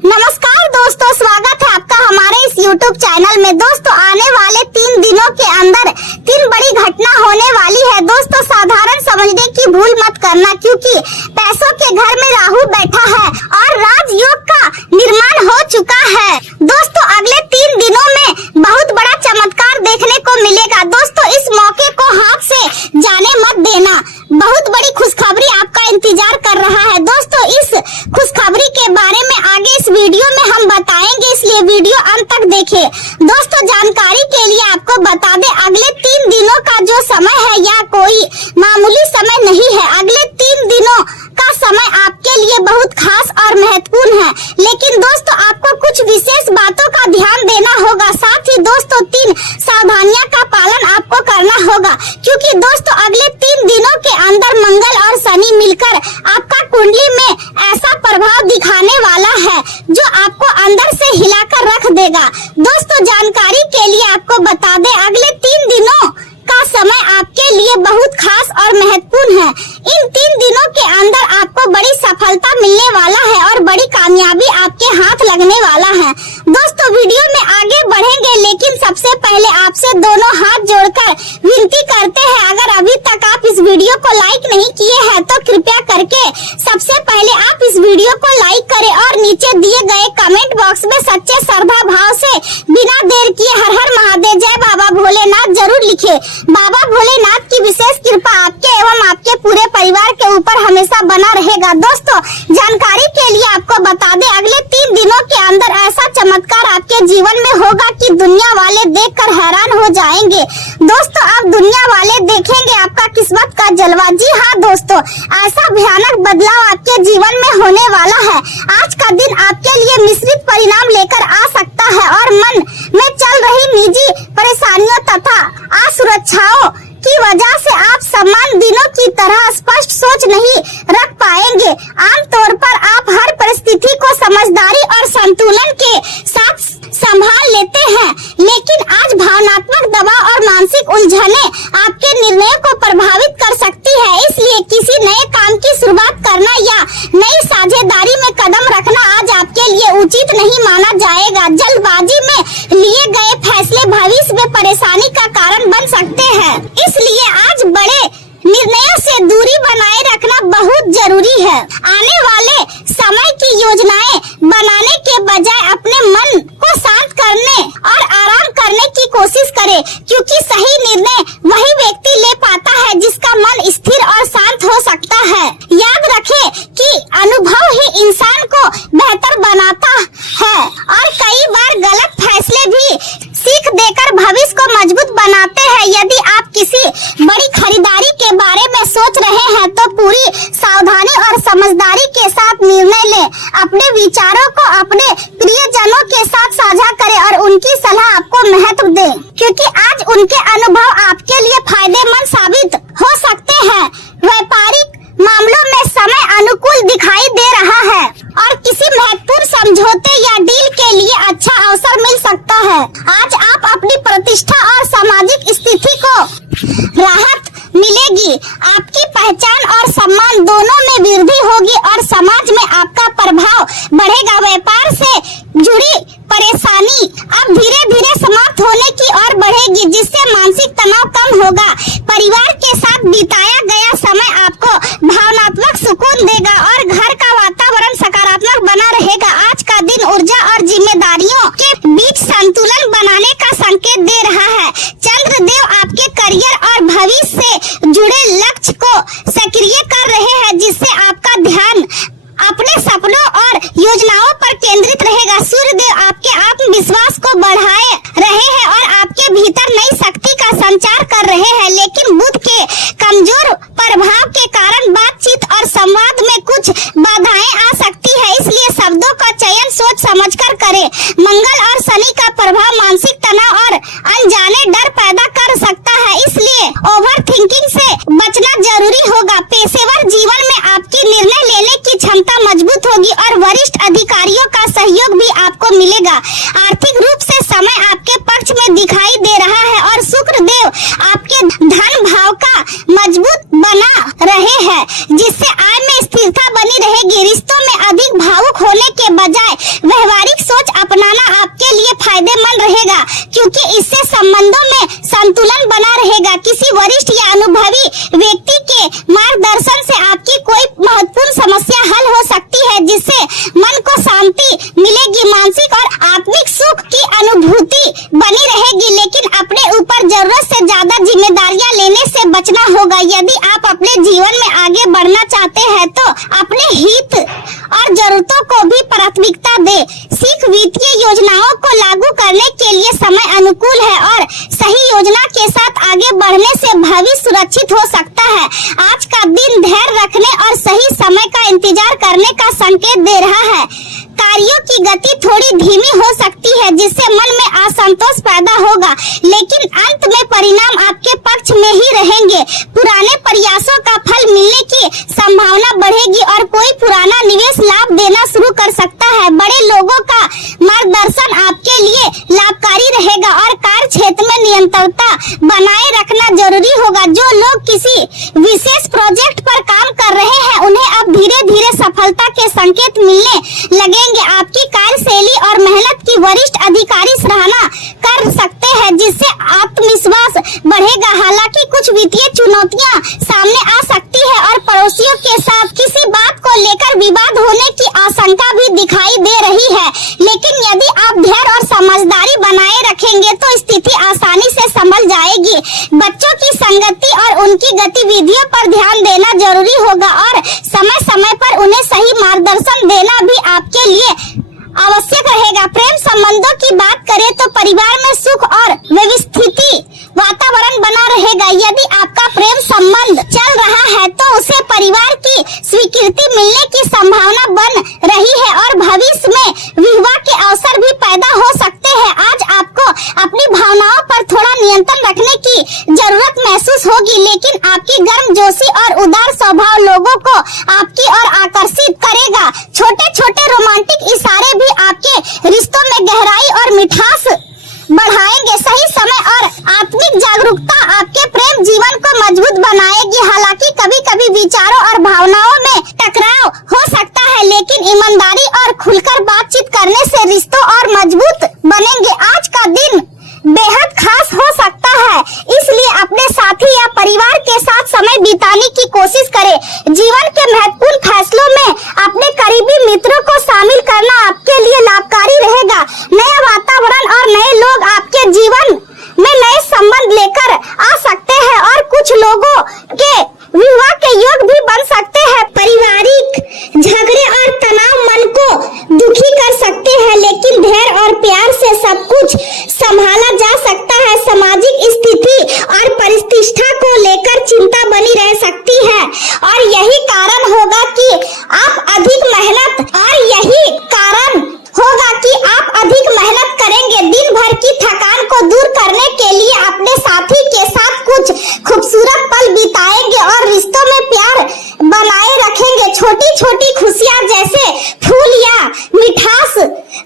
नमस्कार दोस्तों, स्वागत है आपका हमारे इस YouTube चैनल में। दोस्तों, आने वाले 3 दिनों के अंदर 3 बड़ी घटना होने वाली है। दोस्तों, साधारण समझने की भूल मत करना, क्योंकि पैसों के घर में राहु बैठा है और राजयोग का निर्माण हो चुका है। दोस्तों, अगले 3 दिनों में बहुत बड़ा चमत्कार देखने को मिलेगा। दोस्तों, इस मौके को हाथ से जाने मत देना, बहुत बड़ी खुशखबरी आपका इंतजार कर रहा है। दोस्तों, इस खुशखबरी के बारे में आगे इस वीडियो में हम बताएंगे, इसलिए वीडियो अंत तक देखें। दोस्तों, जानकारी के लिए आपको बता दें, अगले 3 दिनों का जो समय है यह कोई मामूली समय नहीं है। अगले 3 दिनों का समय आपके लिए बहुत खास और महत्वपूर्ण है, लेकिन दोस्तों आपको कुछ विशेष बातों का ध्यान देना होगा। साथ ही दोस्तों 3 सावधानियों का पालन आपको करना होगा, क्योंकि दोस्तों अगले 3 दिनों के अंदर मंगल और शनि मिलकर आपका कुंडली में ऐसा प्रभाव दिखाने वाला है जो आपको अंदर से हिलाकर रख देगा। दोस्तों, जानकारी के लिए आपको बता दें, अगले 3 दिनों का समय आपके लिए बहुत खास और महत्वपूर्ण है। इन 3 दिनों के अंदर आपको बड़ी सफलता मिलने वाला है और बड़ी कामयाबी आपके हाथ लगने वाला है। दोस्तों, वीडियो में आगे बढ़ेंगे, लेकिन सबसे पहले आपसे दोनों हाथ जोड़कर विनती करते हैं, अगर अभी तक आप इस वीडियो को लाइक नहीं किए हैं तो कृपया करके सबसे पहले आप इस वीडियो को लाइक करें और नीचे दिए गए कमेंट बॉक्स में सच्चे श्रद्धा भाव से बिना देर किए हर हर महादेव, जय बाबा भोलेनाथ जरूर लिखे। बाबा भोलेनाथ की विशेष कृपा आपके एवं आपके पूरे परिवार के ऊपर हमेशा बना रहेगा। दोस्तों, जानकारी के लिए आपको बता दें, अगले 3 दिनों के अंदर ऐसा चमत्कार आपके जीवन में होगा कि दुनिया वाले देखकर हैरान हो जाएंगे। दोस्तों, अब दुनिया वाले देखेंगे आपका किस्मत का जलवा। जी हाँ दोस्तों, ऐसा भयानक बदलाव आपके जीवन में होने वाला है। आज का दिन आपके लिए मिश्रित परिणाम लेकर आ सकता है और मन में चल रही निजी परेशानियों तथा असुरक्षाओं की वजह से आप सामान्य दिनों की तरह स्पष्ट सोच नहीं रख पाएंगे। आमतौर पर आप हर परिस्थिति को समझदारी और संतुलन के साथ संभाल लेते हैं, लेकिन आज भावनात्मक दबाव और मानसिक उलझने आपके निर्णय को प्रभावित कर सकती है। इसलिए किसी नए काम की शुरुआत करना या नई साझेदारी में कदम रखना आज आपके लिए उचित नहीं माना जाएगा। जल्दबाजी में लिए गए फैसले भविष्य में परेशानी का कारण बन सकते हैं, इसलिए आज बड़े निर्णयों से दूरी बनाए रखना बहुत जरूरी है। आने वाले समय की योजनाएं बनाने के बजाय अपने मन को शांत करने और आराम करने की कोशिश करें, क्योंकि सही निर्णय वही व्यक्ति ले पाता है जिसका मन स्थिर और शांत हो सकता है। याद रखें कि अनुभव ही इंसान को बेहतर बनाता है और कई बार गलत फैसले भी सीख देकर भविष्य को मजबूत बनाते हैं। यदि आप किसी बड़ी खरीदारी के बारे में सोच रहे हैं तो पूरी सावधानी और समझदारी के साथ निर्णय लें। अपने विचारों को अपने प्रियजनों के साथ साझा करें और उनकी सलाह आपको महत्व दें, क्योंकि आज उनके अनुभव आपके लिए फायदेमंद साबित हो सकते हैं। व्यापारिक मामलों में समय अनुकूल दिखाई दे रहा है और किसी महत्वपूर्ण समझौते या डील के लिए अच्छा अवसर मिल सकता है। आज आप अपनी प्रतिष्ठा और सामाजिक स्थिति को राहत मिलेगी। आपकी पहचान और सम्मान दोनों में वृद्धि होगी और समाज में आपका प्रभाव बढ़ेगा। व्यापार से जुड़ी परेशानी अब धीरे धीरे समाप्त होने की ओर बढ़ेगी, जिससे मानसिक तनाव कम होगा। परिवार के साथ बिताया गया समय आपको भावनात्मक सुकून देगा और घर का वातावरण सकारात्मक बना रहेगा। आज का दिन ऊर्जा और जिम्मेदारियों के बीच संतुलन बनाने का संकेत दे रहा है। चंद्रदेव आपके करियर और भविष्य से जुड़े लक्ष्य को सक्रिय कर रहे हैं, जिससे आपका ध्यान अपने सपनों और योजनाओं पर केंद्रित रहेगा। सूर्यदेव आपके आत्मविश्वास को बढ़ाए रहे हैं और आपके भीतर नई शक्ति का संचार कर रहे हैं, लेकिन बुध के कमजोर प्रभाव के कारण बातचीत और संवाद में कुछ बाधाएं आ सकती है, इसलिए शब्दों का चयन सोच समझकर करें। मंगल और शनि का प्रभाव मानसिक तनाव और अनजाने डर पैदा कर सकता है, इसलिए ओवर थिंकिंग से बचना जरूरी होगा। पेशेवर जीवन में आपकी निर्णय लेने की क्षमता मजबूत होगी और वरिष्ठ अधिकारियों का सहयोग भी आपको मिलेगा। आर्थिक रूप से समय आपके पक्ष में दिखाई दे रहा है और शुक्र देव आपके धन भाव का मजबूत बना रहे हैं, जिससे आय में स्थिरता बनी रहेगी। रिश्तों में अधिक भावुक होने के बजाय व्यवहारिक सोच अपनाना आपके लिए फायदेमंद रहेगा, क्योंकि इससे संबंधों में संतुलन बना रहेगा। किसी वरिष्ठ या अनुभवी व्यक्ति के मार्गदर्शन से आपकी कोई महत्वपूर्ण समस्या हल हो सकती है, जिससे मन को शांति मिलेगी। मानसिक और आत्मिक सुख की अनुभूति बनी रहेगी, लेकिन अपने ऊपर जरूरत से ज्यादा जिम्मेदारियां लेने से बचना होगा। यदि आप अपने जीवन में आगे बढ़ना चाहते हैं तो अपने हित और जरूरतों को भी प्राथमिकता दे। सीख वित्तीय योजनाओं को लागू करने के लिए समय अनुकूल है और सही योजना के साथ आगे बढ़ने से भविष्य सुरक्षित हो सकता है। आज का दिन धैर्य रखने और सही समय का इंतजार करने का संकेत दे रहा है। कार्यों की गति थोड़ी धीमी हो सकती है, जिससे मन में असंतोष पैदा होगा, लेकिन अंत में परिणाम आपके पक्ष में ही रहेंगे। पुराने प्रयासों का फल मिलने की संभावना बढ़ेगी और कोई पुराना निवेश लाभ देना शुरू कर सकता है। बड़े लोगों का मार्गदर्शन आपके लिए लाभकारी रहेगा और कार्य क्षेत्र में निरंतरता बनाए रखना जरूरी होगा। जो लोग किसी विशेष प्रोजेक्ट पर काम कर रहे हैं, उन्हें अब धीरे धीरे सफलता के संकेत मिलने लगेंगे। आपकी कार्यशैली और मेहनत की वरिष्ठ अधिकारी सराहना कर सकते हैं, जिससे आत्मविश्वास बढ़ेगा। हालांकि कुछ वित्तीय चुनौतियां सामने आ सकती है और पड़ोसियों के साथ किसी बात को लेकर विवाद होने की आशंका भी दिखाई दे रही है, लेकिन यदि आप धैर्य और समझदारी बनाए रखेंगे तो स्थिति आसानी से संभल जाएगी। बच्चों की संगति और उनकी गतिविधियों पर ध्यान देना जरूरी होगा और समय समय पर उन्हें सही मार्गदर्शन देना भी आपके लिए आवश्यक रहेगा। प्रेम संबंधों की बात करें तो परिवार में सुख और व्यवस्थित वातावरण बना रहेगा। यदि आपका प्रेम संबंध चल रहा है तो उसे परिवार की स्वीकृति मिलने की संभावना बन रही है और भविष्य में विवाह के अवसर भी पैदा हो सकते हैं। आज आपको अपनी भावनाओं पर थोड़ा नियंत्रण रखने की जरूरत महसूस होगी, लेकिन आपकी गर्मजोशी और उदार स्वभाव लोगों को आपकी ओर आकर्षित करेगा। छोटे छोटे रोमांटिक इशारे भी आपके रिश्तों में गहराई और मिठास बढ़ाएंगे। सही समय और आत्मिक जागरूकता आपके प्रेम जीवन को मजबूत बनाएगी। हालांकि कभी कभी विचारों और भावनाओं में टकराव हो सकता है, लेकिन ईमानदारी और खुलकर बातचीत करने से रिश्तों और मजबूत बनेंगे। आज का दिन बेहद खास हो सकता है, इसलिए अपने साथी या परिवार के साथ समय बिताने की कोशिश करें। जीवन के महत्वपूर्ण फैसलों में अपने करीबी मित्रों को शामिल करना आपके लिए लाभकारी रहेगा। नया वातावरण और नए लोग आपके जीवन में नए संबंध लेकर आ सकते हैं और कुछ लोगों के विवाह के योग भी बन सकते हैं। पारिवारिक झगड़े और तनाव मन को दुखी कर सकते हैं, लेकिन धैर्य और प्यार से सब कुछ संभाला जा सकता है। सामाजिक स्थिति और प्रतिष्ठा को लेकर चिंता बनी रह सकती है और यही कारण होगा कि आप अधिक मेहनत करेंगे। दिन भर की थकान को दूर करने के लिए अपने साथी के साथ कुछ खूबसूरत पल बिताएंगे और रिश्तों में प्यार बनाए रखेंगे। छोटी छोटी खुशियां जैसे फूल या मिठास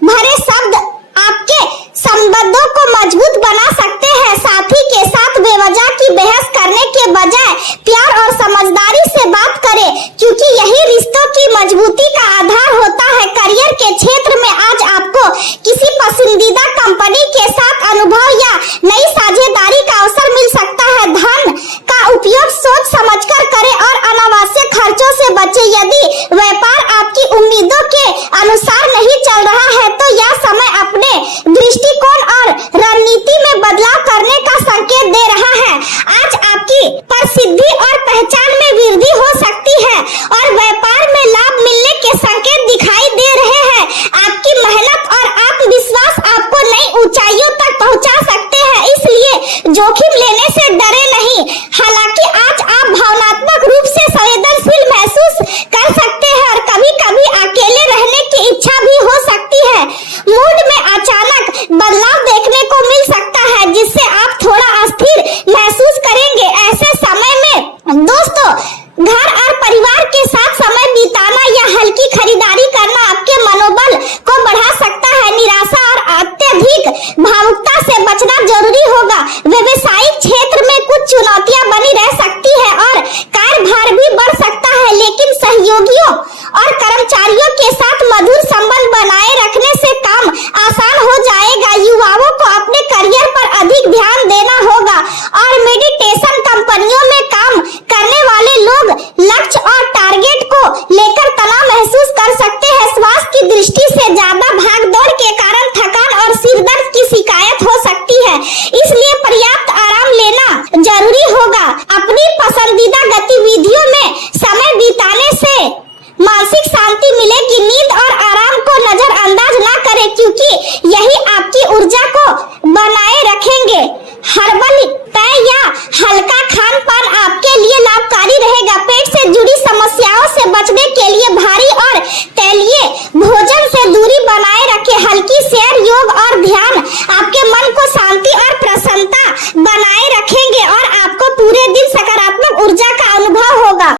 भरे शब्द आपके संबंधों को मजबूत है, क्योंकि यही आपकी ऊर्जा को बनाए रखेंगे। हर्बल चाय या हल्का खान पान आपके लिए लाभकारी रहेगा। पेट से जुड़ी समस्या